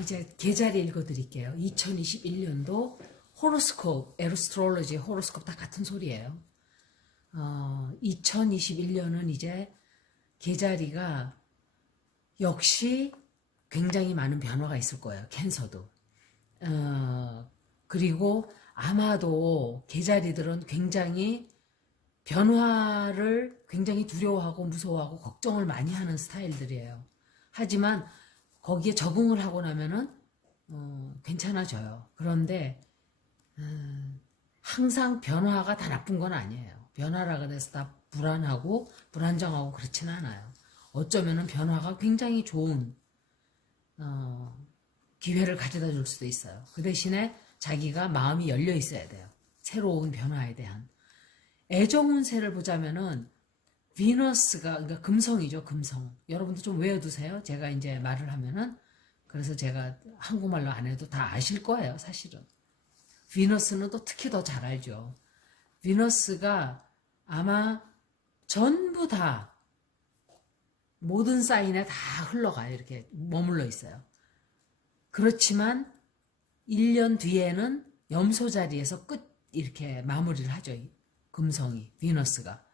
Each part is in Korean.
이제 계좌를 읽어드릴게요. 2021년도 호로스콥, 에스트롤로지, 호로스콥 다 같은 소리예요. 2021년은 이제 계자리가 역시 굉장히 많은 변화가 있을 거예요. 캔서도. 그리고 아마도 계자리들은 굉장히 변화를 굉장히 두려워하고 무서워하고 걱정을 많이 하는 스타일들이에요. 하지만 거기에 적응을 하고 나면은 괜찮아져요. 그런데 항상 변화가 다 나쁜 건 아니에요. 변화라고 해서 다 불안하고 불안정하고 그렇지는 않아요. 어쩌면은 변화가 굉장히 좋은 기회를 가져다 줄 수도 있어요. 그 대신에 자기가 마음이 열려 있어야 돼요. 새로운 변화에 대한. 애정운세를 보자면은 비너스가, 그러니까 금성이죠, 금성. 여러분도 좀 외워두세요. 제가 이제 말을 하면은. 그래서 제가 한국말로 안 해도 다 아실 거예요, 사실은. 비너스는 또 특히 더 잘 알죠. 비너스가 아마 전부 다 모든 사인에 다 흘러가요. 이렇게 머물러 있어요. 그렇지만 1년 뒤에는 염소 자리에서 끝 이렇게 마무리를 하죠. 금성이, 비너스가.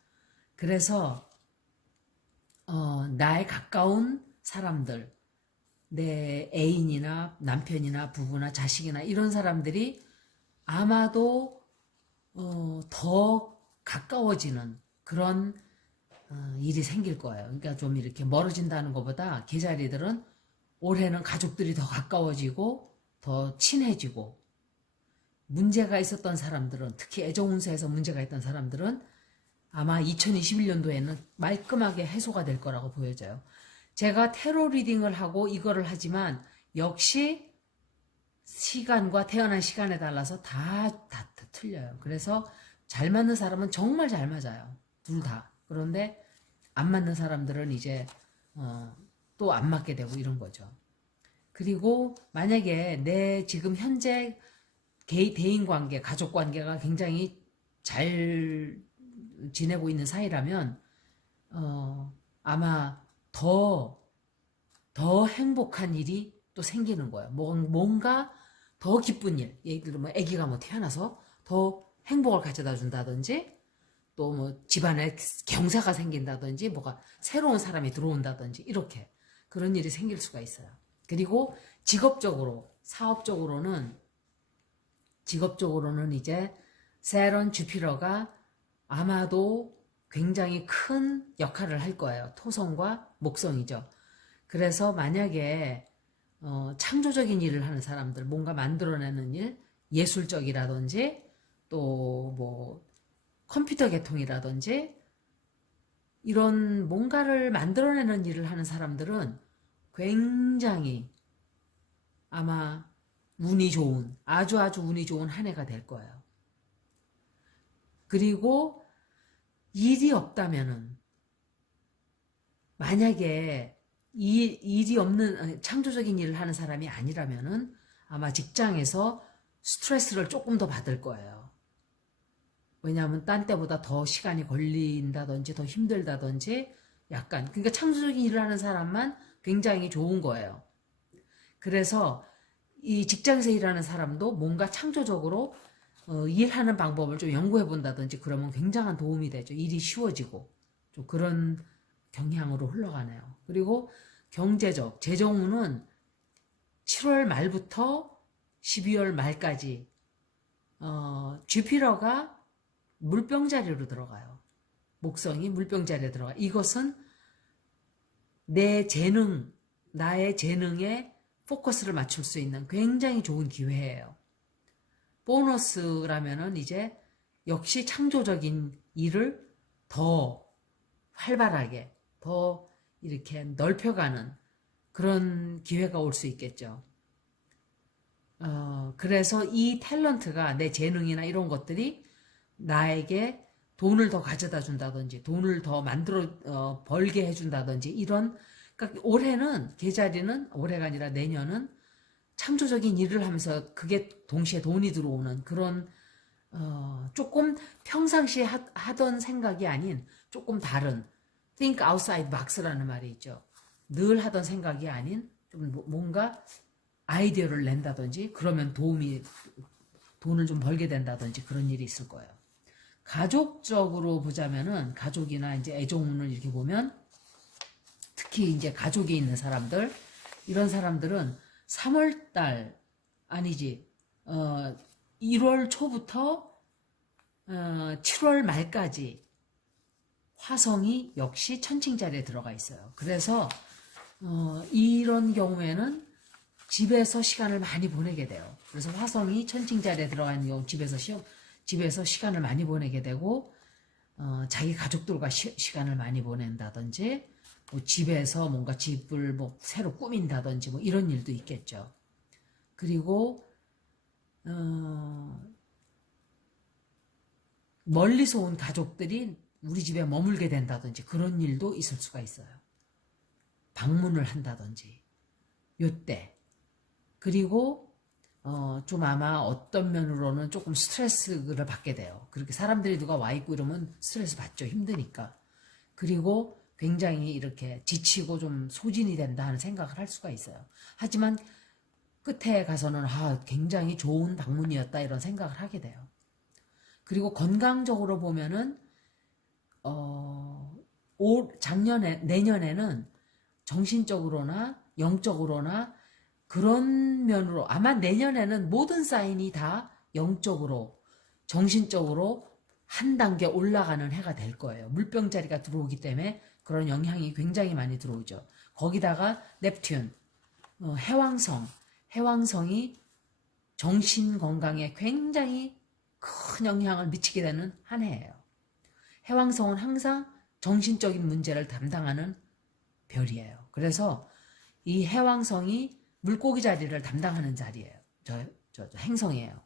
그래서 나의 가까운 사람들, 내 애인이나 남편이나 부부나 자식이나 이런 사람들이 아마도 더 가까워지는 그런 일이 생길 거예요. 그러니까 좀 이렇게 멀어진다는 것보다 계자리들은 올해는 가족들이 더 가까워지고 더 친해지고, 문제가 있었던 사람들은, 특히 애정운세에서 문제가 있던 사람들은 아마 2021년도에는 말끔하게 해소가 될 거라고 보여져요. 제가 테로 리딩을 하고 이거를 하지만 역시 시간과 태어난 시간에 달라서 다 틀려요. 그래서 잘 맞는 사람은 정말 잘 맞아요. 둘 다. 그런데 안 맞는 사람들은 이제 또 안 맞게 되고 이런 거죠. 그리고 만약에 내 지금 현재 대인 관계, 가족 관계가 굉장히 잘 지내고 있는 사이라면 아마 더 행복한 일이 또 생기는 거예요. 뭔가 더 기쁜 일, 예를 들면 아기가 뭐 태어나서 더 행복을 가져다 준다든지, 또 뭐 집안에 경사가 생긴다든지, 뭐가 새로운 사람이 들어온다든지, 이렇게 그런 일이 생길 수가 있어요. 그리고 직업적으로, 사업적으로는 이제 세런 주피터가 아마도 굉장히 큰 역할을 할 거예요. 토성과 목성이죠. 그래서 만약에 창조적인 일을 하는 사람들, 뭔가 만들어내는 일, 예술적이라든지 또 뭐 컴퓨터 계통이라든지 이런 뭔가를 만들어내는 일을 하는 사람들은 굉장히 아마 운이 좋은, 아주 운이 좋은 한 해가 될 거예요. 그리고 일이 없다면은, 만약에 일이 없는 창조적인 일을 하는 사람이 아니라면은 아마 직장에서 스트레스를 조금 더 받을 거예요. 왜냐하면 딴 때보다 더 시간이 걸린다든지 더 힘들다든지, 약간, 그러니까 창조적인 일을 하는 사람만 굉장히 좋은 거예요. 그래서 이 직장에서 일하는 사람도 뭔가 창조적으로 일하는 방법을 좀 연구해 본다든지 그러면 굉장한 도움이 되죠. 일이 쉬워지고 좀 그런 경향으로 흘러가네요. 그리고 경제적, 재정운은 7월 말부터 12월 말까지 주피터가 물병자리로 들어가요. 목성이 물병자리에 들어가. 이것은 내 재능, 나의 재능에 포커스를 맞출 수 있는 굉장히 좋은 기회예요. 보너스라면은 이제 역시 창조적인 일을 더 활발하게, 더 이렇게 넓혀가는 그런 기회가 올 수 있겠죠. 그래서 이 탤런트가, 내 재능이나 이런 것들이 나에게 돈을 더 가져다 준다든지, 돈을 더 만들어 벌게 해준다든지, 이런, 그러니까 올해는, 계자리는, 올해가 아니라 내년은 창조적인 일을 하면서 그게 동시에 돈이 들어오는 그런 조금 평상시에 하던 생각이 아닌 조금 다른, think outside box라는 말이 있죠. 늘 하던 생각이 아닌 좀 뭔가 아이디어를 낸다든지 그러면 돈을 좀 벌게 된다든지 그런 일이 있을 거예요. 가족적으로 보자면은 가족이나 이제 애정운을 이렇게 보면 특히 이제 가족에 있는 사람들 이런 사람들은 3월달 아니지 1월 초부터 7월 말까지 화성이 역시 천칭자리에 들어가 있어요. 그래서 이런 경우에는 집에서 시간을 많이 보내게 돼요. 그래서 화성이 천칭자리에 들어가 있는 경우 집에서 시간을 많이 보내게 되고 자기 가족들과 시간을 많이 보낸다든지 뭐 집에서 뭔가 집을 뭐 새로 꾸민다든지 뭐 이런 일도 있겠죠. 그리고 멀리서 온 가족들이 우리 집에 머물게 된다든지 그런 일도 있을 수가 있어요. 방문을 한다든지 요때. 그리고 좀 아마 어떤 면으로는 조금 스트레스를 받게 돼요. 그렇게 사람들이 누가 와 있고 이러면 스트레스 받죠. 힘드니까. 그리고 굉장히 이렇게 지치고 좀 소진이 된다 하는 생각을 할 수가 있어요. 하지만 끝에 가서는 굉장히 좋은 방문이었다 이런 생각을 하게 돼요. 그리고 건강적으로 보면은 내년에는 정신적으로나 영적으로나 그런 면으로 아마 내년에는 모든 사인이 다 영적으로 정신적으로 한 단계 올라가는 해가 될 거예요. 물병자리가 들어오기 때문에 그런 영향이 굉장히 많이 들어오죠. 거기다가 넵튠, 해왕성이 정신 건강에 굉장히 큰 영향을 미치게 되는 한 해예요. 해왕성은 항상 정신적인 문제를 담당하는 별이에요. 그래서 이 해왕성이 물고기 자리를 담당하는 자리예요. 행성이에요.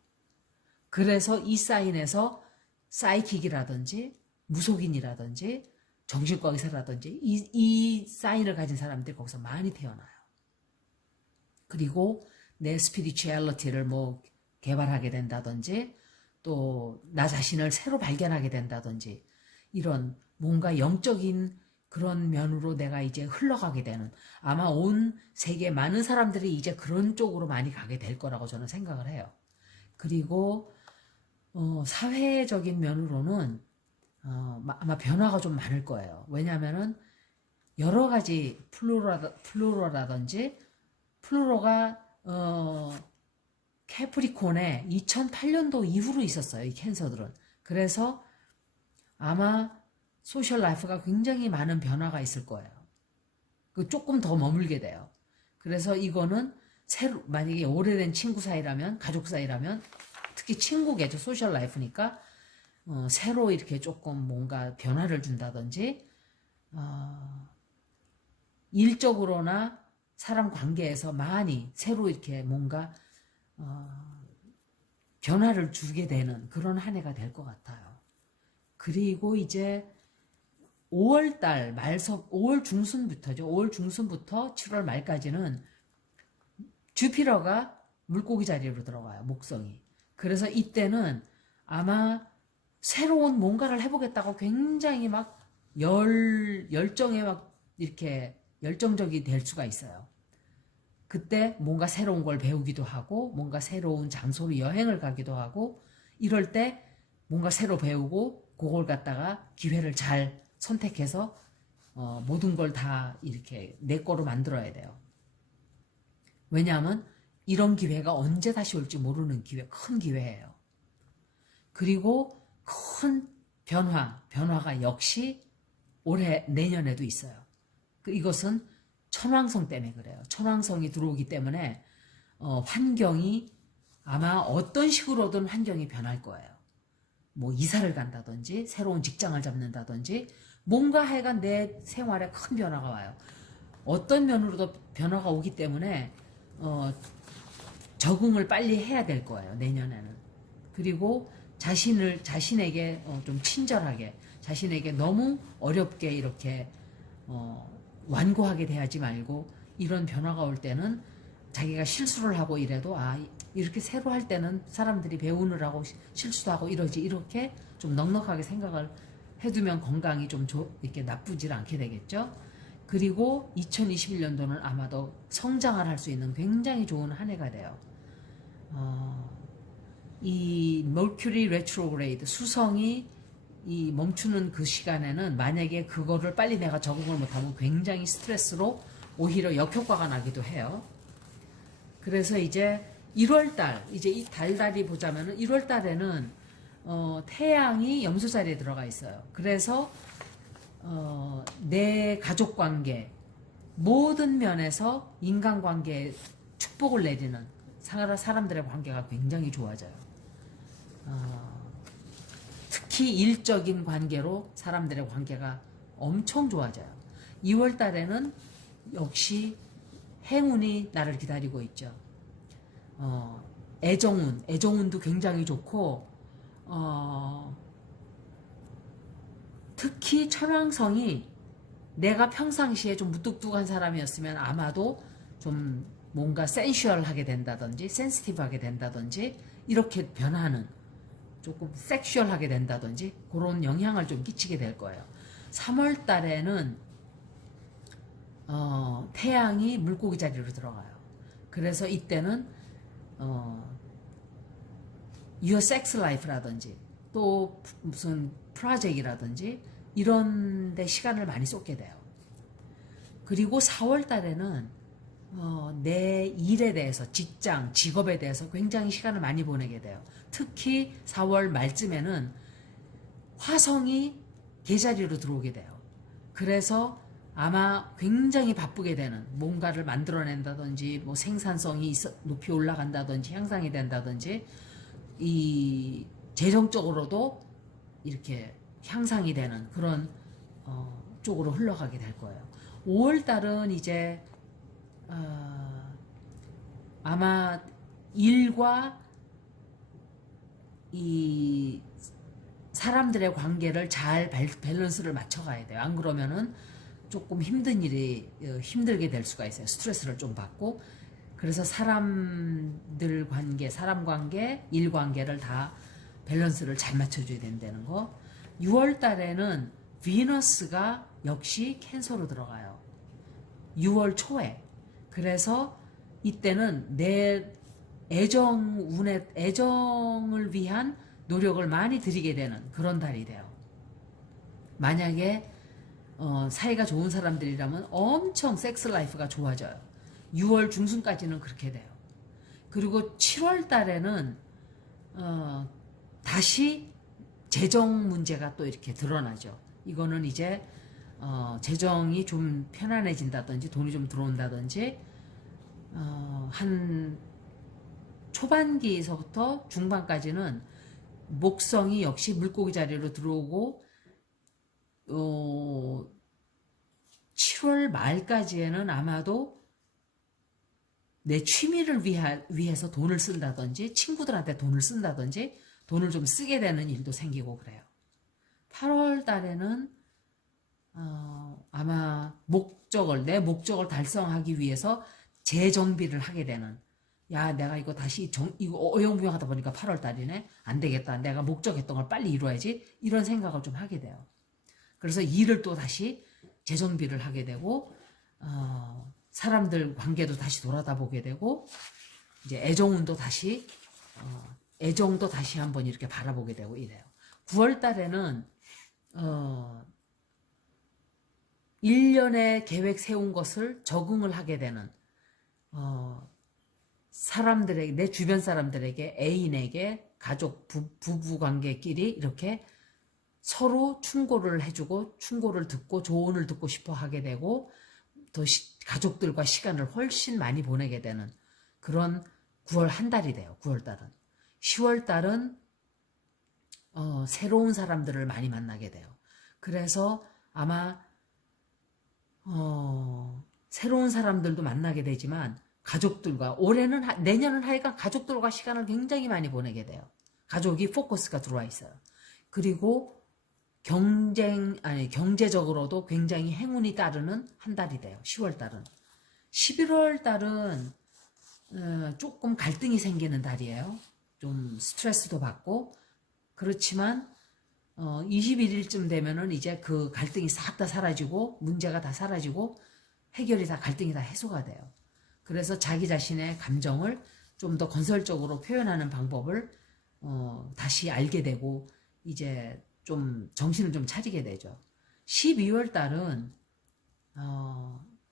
그래서 이 사인에서 사이킥이라든지 무속인이라든지 정신과 의사라든지 이 사인을 가진 사람들이 거기서 많이 태어나요. 그리고 내 스피리추얼리티를 뭐 개발하게 된다든지 또 나 자신을 새로 발견하게 된다든지 이런 뭔가 영적인 그런 면으로 내가 이제 흘러가게 되는 아마 온 세계 많은 사람들이 이제 그런 쪽으로 많이 가게 될 거라고 저는 생각을 해요. 그리고 사회적인 면으로는 아마 변화가 좀 많을 거예요. 왜냐하면은 여러 가지 플루로라든지 플루로가 캐프리콘에 2008년도 이후로 있었어요. 이 캔서들은. 그래서 아마 소셜 라이프가 굉장히 많은 변화가 있을 거예요. 조금 더 머물게 돼요. 그래서 이거는 만약에 오래된 친구 사이라면 가족 사이라면 특히 친구겠죠. 소셜 라이프니까 새로 이렇게 조금 뭔가 변화를 준다든지 일적으로나 사람 관계에서 많이 새로 이렇게 뭔가 변화를 주게 되는 그런 한 해가 될 것 같아요. 그리고 이제 5월 중순부터죠. 5월 중순부터 7월 말까지는 주피터가 물고기 자리로 들어가요. 목성이. 그래서 이때는 아마 새로운 뭔가를 해보겠다고 굉장히 막 열정에 막 이렇게 열정적이 될 수가 있어요. 그때 뭔가 새로운 걸 배우기도 하고 뭔가 새로운 장소로 여행을 가기도 하고 이럴 때 뭔가 새로 배우고 그걸 갖다가 기회를 잘 선택해서 모든 걸 다 이렇게 내 거로 만들어야 돼요. 왜냐하면 이런 기회가 언제 다시 올지 모르는 큰 기회예요. 그리고 큰 변화가 역시 내년에도 있어요. 이것은 천왕성 때문에 그래요. 천왕성이 들어오기 때문에 환경이 아마 어떤 식으로든 환경이 변할 거예요. 뭐 이사를 간다든지 새로운 직장을 잡는다든지 뭔가 하여간 내 생활에 큰 변화가 와요. 어떤 면으로도 변화가 오기 때문에 적응을 빨리 해야 될 거예요. 내년에는. 그리고 자신에게 좀 친절하게 자신에게 너무 어렵게 이렇게 완고하게 대하지 말고 이런 변화가 올 때는 자기가 실수를 하고 이래도 이렇게 새로 할 때는 사람들이 배우느라고 실수도 하고 이러지 이렇게 좀 넉넉하게 생각을 해두면 건강이 좀 이렇게 나쁘질 않게 되겠죠. 그리고 2021년도는 아마도 성장을 할 수 있는 굉장히 좋은 한 해가 돼요. 이 Mercury retrograde 수성이 이 멈추는 그 시간에는 만약에 그거를 빨리 내가 적응을 못하면 굉장히 스트레스로 오히려 역효과가 나기도 해요. 그래서 이제 1월달 이제 이 달달이 보자면은 1월달에는 태양이 염소자리에 들어가 있어요. 그래서 내 가족 관계 모든 면에서 인간관계에 축복을 내리는 사람들의 관계가 굉장히 좋아져요. 특히 일적인 관계로 사람들의 관계가 엄청 좋아져요. 2월 달에는 역시 행운이 나를 기다리고 있죠. 애정운도 굉장히 좋고, 특히 천왕성이 내가 평상시에 좀 무뚝뚝한 사람이었으면 아마도 좀 뭔가 센슈얼하게 된다든지 센시티브하게 된다든지 이렇게 변하는 조금 섹슈얼하게 된다든지 그런 영향을 좀 끼치게 될 거예요. 3월 달에는 태양이 물고기 자리로 들어가요. 그래서 이때는 Your Sex Life라든지 또 무슨 프로젝트라든지 이런 데 시간을 많이 쏟게 돼요. 그리고 4월 달에는 내 일에 대해서 직장, 직업에 대해서 굉장히 시간을 많이 보내게 돼요. 특히 4월 말쯤에는 화성이 개자리로 들어오게 돼요. 그래서 아마 굉장히 바쁘게 되는 뭔가를 만들어낸다든지 뭐 생산성이 높이 올라간다든지 향상이 된다든지 이 재정적으로도 이렇게 향상이 되는 그런 쪽으로 흘러가게 될 거예요. 5월 달은 이제 아마 일과 이 사람들의 관계를 잘 밸런스를 맞춰가야 돼요. 안 그러면은 조금 힘들게 될 수가 있어요. 스트레스를 좀 받고. 그래서 사람들 관계, 사람 관계, 일 관계를 다 밸런스를 잘 맞춰줘야 된다는 거. 6월 달에는 비너스가 역시 캔서로 들어가요. 6월 초에. 그래서 이때는 내 애정을 위한 노력을 많이 들이게 되는 그런 달이 돼요. 만약에 사이가 좋은 사람들이라면 엄청 섹스 라이프가 좋아져요. 6월 중순까지는 그렇게 돼요. 그리고 7월 달에는 다시 재정 문제가 또 이렇게 드러나죠. 이거는 이제 재정이 좀 편안해진다든지 돈이 좀 들어온다든지 한 초반기에서부터 중반까지는 목성이 역시 물고기 자리로 들어오고 7월 말까지에는 아마도 내 취미를 위해서 돈을 쓴다든지 친구들한테 돈을 쓴다든지 돈을 좀 쓰게 되는 일도 생기고 그래요. 8월 달에는 아마 내 목적을 달성하기 위해서 재정비를 하게 되는 야 내가 이거 다시 이거 어영부영하다 보니까 8월 달이네 안 되겠다 내가 목적했던 걸 빨리 이루어야지 이런 생각을 좀 하게 돼요. 그래서 일을 또 다시 재정비를 하게 되고 사람들 관계도 다시 돌아다 보게 되고 이제 애정도 다시 한번 이렇게 바라보게 되고 이래요. 9월 달에는 1년의 계획 세운 것을 적응을 하게 되는 사람들에게 내 주변 사람들에게 애인에게 가족 부부 관계끼리 이렇게 서로 충고를 해주고 충고를 듣고 조언을 듣고 싶어 하게 되고 더 가족들과 시간을 훨씬 많이 보내게 되는 그런 9월 한 달이 돼요. 9월 달은. 10월 달은 새로운 사람들을 많이 만나게 돼요. 그래서 아마 새로운 사람들도 만나게 되지만 가족들과 내년은 하여간 가족들과 시간을 굉장히 많이 보내게 돼요. 가족이 포커스가 들어와 있어요. 그리고 경제적으로도 굉장히 행운이 따르는 한 달이 돼요. 10월 달은. 11월 달은 조금 갈등이 생기는 달이에요. 좀 스트레스도 받고 그렇지만 21일쯤 되면은 이제 그 갈등이 싹 다 사라지고 문제가 다 사라지고 해결이 다 갈등이 다 해소가 돼요. 그래서 자기 자신의 감정을 좀 더 건설적으로 표현하는 방법을 다시 알게 되고 이제 좀 정신을 좀 차리게 되죠. 12월 달은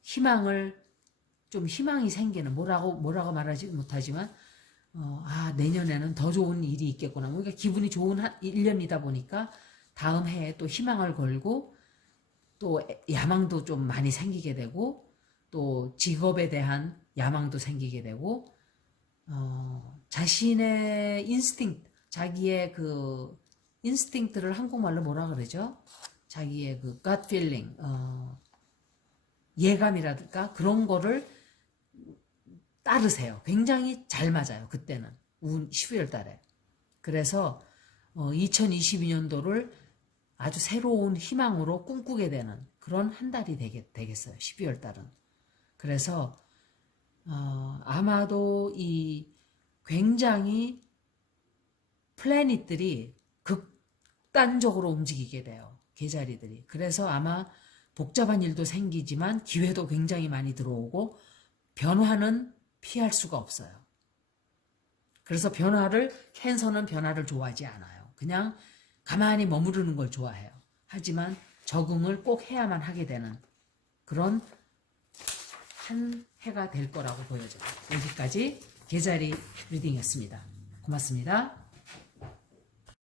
희망을 좀 희망이 생기는 뭐라고 말하지 못하지만 내년에는 더 좋은 일이 있겠구나. 그러니까 기분이 좋은 1년이다 보니까 다음 해에 또 희망을 걸고 또 야망도 좀 많이 생기게 되고 또 직업에 대한 야망도 생기게 되고 자신의 자기의 그 인스팅크를 한국말로 뭐라 그러죠? 자기의 그 gut feeling, 예감이랄까 그런 거를 따르세요. 굉장히 잘 맞아요. 그때는 12월 달에. 그래서 2022년도를 아주 새로운 희망으로 꿈꾸게 되는 그런 한 달이 되겠어요. 12월 달은. 그래서 아마도 이 굉장히 플래닛들이 극단적으로 움직이게 돼요. 계자리들이. 그래서 아마 복잡한 일도 생기지만 기회도 굉장히 많이 들어오고 변화는 피할 수가 없어요. 그래서 캔서는 변화를 좋아하지 않아요. 그냥 가만히 머무르는 걸 좋아해요. 하지만 적응을 꼭 해야만 하게 되는 그런 한 해가 될 거라고 보여져요. 여기까지 계자리 리딩이었습니다. 고맙습니다.